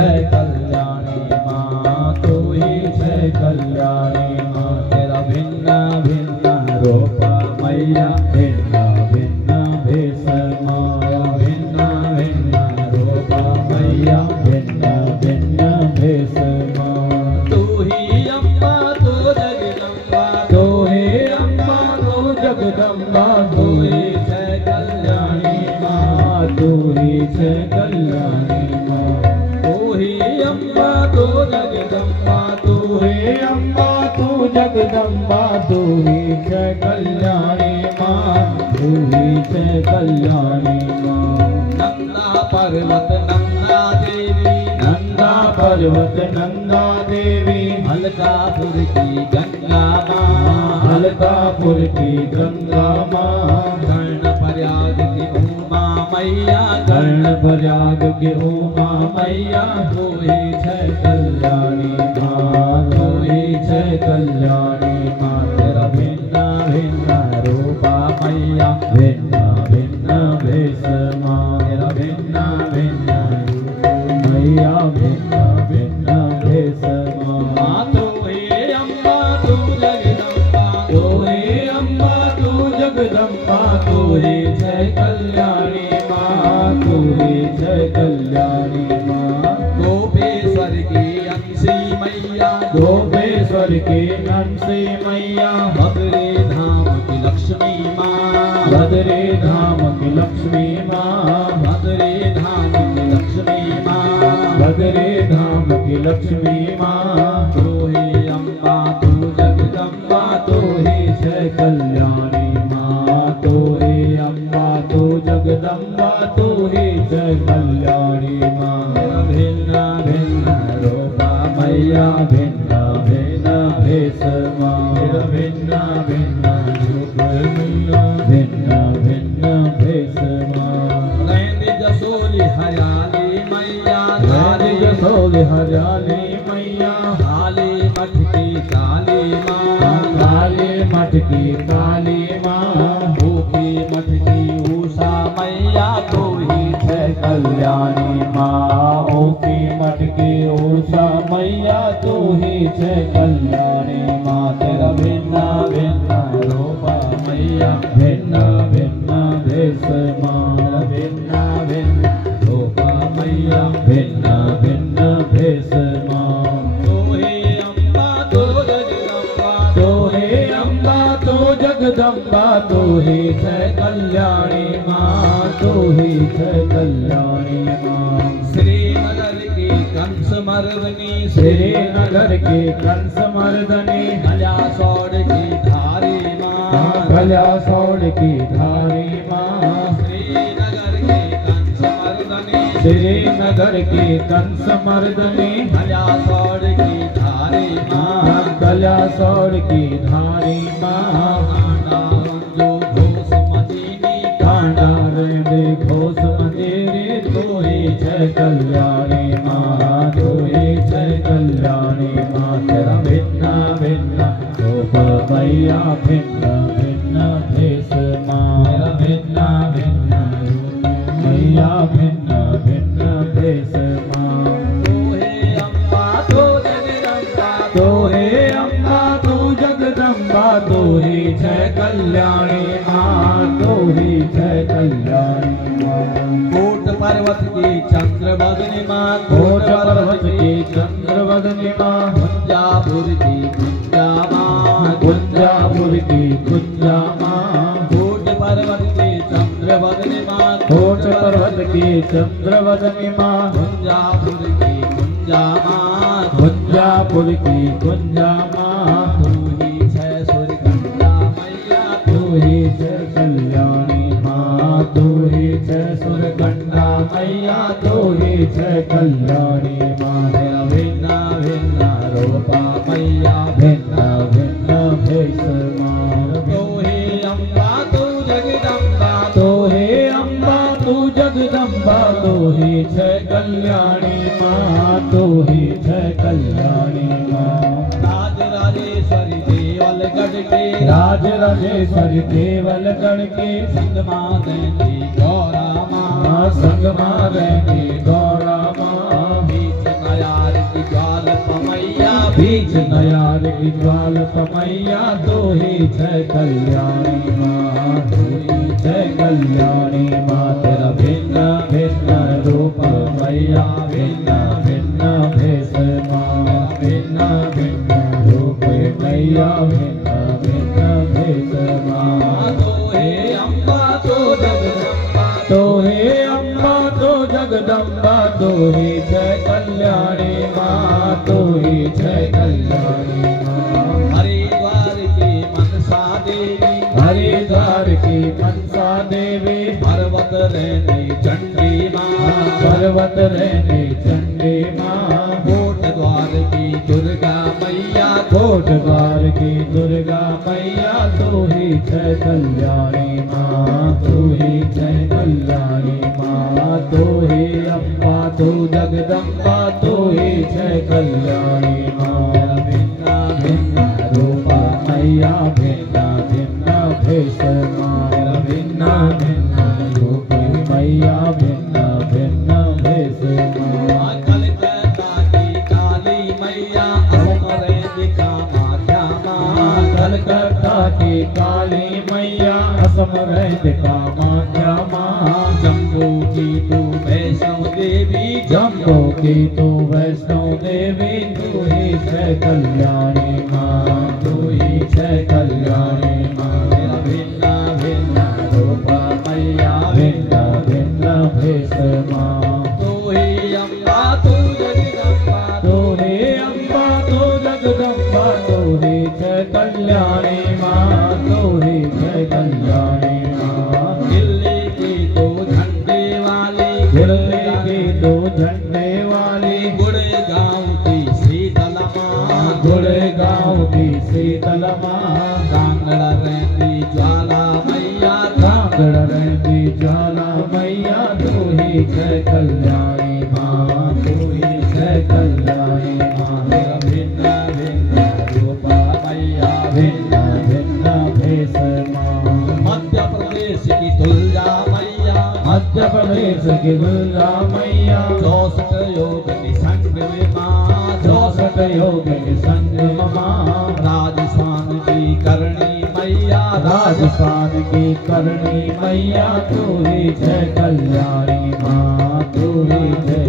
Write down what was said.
છે કલ્યાણી માં, તું છે કલ્યાણી માં. તેરા ભિન્ન ભિન્ન રૂપ મૈયા, ભિન્ન ભિન્ન ભેષ માયા, ભિન્ન ભિન્ન રૂપ મૈયા, ભિન્ન ભિન્ન ભેષ માયા. તું હી અંબા તું જગદંબા, તું હી અંબા તું જગદંબા, તું છે કલ્યાણી માં, તું છે કલ્યાણી માં. તું હી અંબા તું જગદંબા, તું હી અંબા તું જગદંબા, તું છે કલ્યાણી માં, તું છે કલ્યાણી માં. નંદા પર્વત નંદા દેવી, નંદા પર્વત નંદા દેવી, अलकापुर की गंगा माँ, अलकापुर की गंगा माँ. कर्ण प्रयाग की उमा मैया, कर्ण प्रयाग की उमा मैया, तू ही છે कल्याणी माँ, तू ही છે कल्याणी माँ. तेरा भिन्न भिन्न रूपा मैया, भिन्न भिन्न भेष माँ. तेरा भिन्न भिन्न मैया, भिन्न भिन्न भेष माँ. तू ही अम्बा तू जगदम्बा, तू ही अम्बा तू जगदम्बा, तू ही છે कल्याणी माँ, तू ही છે कल्याणी माँ. गोपेश्वर की अंशी मैया, गोपेश्वर की अंशी मैया, बद्री धाम की लक्ष्मी माँ, बद्री धाम की लक्ष्मी माँ, बद्री धाम की लक्ष्मी माँ, बद्री धाम की लक्ष्मी माँ. तू ही अम्बा तू जगदम्बा, तू ही છે कल्याणी माँ, तू ही अम्बा तू जगदम्बा, तू ही છે कल्याणी माँ. भिन्न भिन्न रूपा मैया, भिन्न भिन्न भेष माँ. भिन्न भिन्न रूप मैया, भिन्न भिन्न भेष माँ. नैनी जसोली हरियाली मैया, नैनी जसोली हरियाली मैया, काली मठ की काली माँ, काली मठ की काली माँ. ऊखी मठ की उषा मैया, तू ही છે कल्याणी माँ, ऊखी मठ की उषा मैया, तू ही છે कल्याणी माँ. तेरा भिन्न भिन्न रूप मैया, भिन्न भिन्न भेष माँ. भिन्न भिन्न रूप मैया, भिन्न भिन्न भेष माँ. तू ही अम्बा तू जगदम्बा, तू ही अम्बा तू जगदम्बा, तू ही છે कल्याणी माँ, तू ही છે कल्याणी माँ. श्रीनगर की कंस मर्दनी, श्रीनगर की कंस मर्दनी, भल्यासौड़ की धारी माँ, भल्यासौड़ की धारी माँ. श्रीनगर की कंस मर्दनी, श्रीनगर की कंस मर्दनी, भल्यासौड़ की धारी माँ, भल्यासौड़ की धारी माँ. घोष मंदिरी, तू ही छै कल्याणी माँ, तू ही छै कल्याणी माँ. तेरा भिन्न भिन्न रूप मैया, भिन्न भिन्न भेष माँ. तेरा भिन्न भिन्न रूप मैया, भिन्न भिन्न भेष माँ. तू हे अम्बा तू जगदम्बा, तू हे अम्बा तू जगदम्बा, तू ही छै कल्याणी माँ, तू ही छै कल्याणी माँ. कोट पर्वत की चंद्रवदनी माँ, कोट पर्वत की चंद्रवदनी माँ. कुंजापुर की कुंजा माँ, कुंजापुर की कुंजा माँ. कोट पर्वत की चंद्रवदनी माँ, कोट पर्वत की चंद्रवदनी माँ. कुंजापुर की कुंजा माँ, कुंजापुर की कुंजा माँ. तू ही छै सूर्यकन्या मैया, तू ही छै कल्याणी माँ, तू ही छै सूर्यकन्या मैया, तू ही छै कल्याणी माँ. तेरा भिन्न भिन्न रूपा मैया, भिन्न भिन्न भेष माँ. तू ही अम्बा तू जगदम्बा, तू ही अम्बा तू जगदम्बा, तू ही छै कल्याणी माँ, तू ही छै कल्याणी माँ. राजराजेश्वरी देवलगढ़ के, राजराजेश्वरी देवलगढ़ के, संगमा देवी गौरा माँ, संगमा देवी गौरा माँ. बीच ज्वालत मैया तू ही जय कल्याणी माँ, तू ही जय कल्याणी माँ। तेरा भिन्न भिन्न रूप मैया, भिन्न भिन्न भेष माँ, भिन्न भिन्न रूप मैया, भिन्न भिन्न भेष माँ। तो हे अम्बा तो जगदम्बा, तो हे अम्बा तो जगदम्बा, तो ही जय कल्याणी माँ, तो ही जय कल्याणी माँ। हरिद्वार की मनसा देवी, हरिद्वार की मनसा देवी, पर्वत रहने चंडी माँ, पर्वत रहने चंडी माँ। कोट द्वार की दुर्गा मैया, कोट द्वार की दुर्गा मैया, तू ही जय कल्याणी माँ, तू ही जय कल्याणी माँ। तू ही अम्बा तू जगदम्बा, तू ही जय कल्याणी माँ। भिन्न भिन्न रूप मैया, भिन्न भिन्न भेष माँ, भिन्न भिन्न रूप मैया, भिन्न भिन्न भेष माँ। कलकत्ता की काली मैया, असमरेंद्र कामाख्या माँ, कलकत्ता की काली मैया, असमरेंद्र कामाख्या माँ। जम्बू की तू वैष्णो देवी, जम्बू की तू वैष्णो देवी, तू ही जय कल्याणी माँ, तू ही जय कल्याणी माँ। भिन्न भिन्न रूप मैया, भिन्न भिन्न भेष माँ। तू ही अम्बा तू जगदम्बा, तू ही अम्बा तू जगदम्बा, तू ही जय कल्याणी माँ, तू ही जय कल्याणी माँ। दिल्ली की तू झंडे वाली, दिल्ली की तू झंडे वाली, गुड़गांव की शीतल माँ, गुड़गांव की शीतल माँ। कांगड़ा रहती ज्वाला मैया, कांगड़ा रहती ज्वाला मैया, तू ही जय कल्याणी माँ, तू ही जय कल्याणी माँ। भिन्न भिन्न रूप मैया, भिन्न भिन्न भेष माँ। मध्य प्रदेश की दुर्गा मैया, मध्य प्रदेश की दुर्गा मैया, 64 योग निसंग माँ, 64 योग निसंग माँ। राजस्थान की करणी मैया, राजस्थान की करणी मैया, तू ही जय कल्याणी माँ, तू ही जय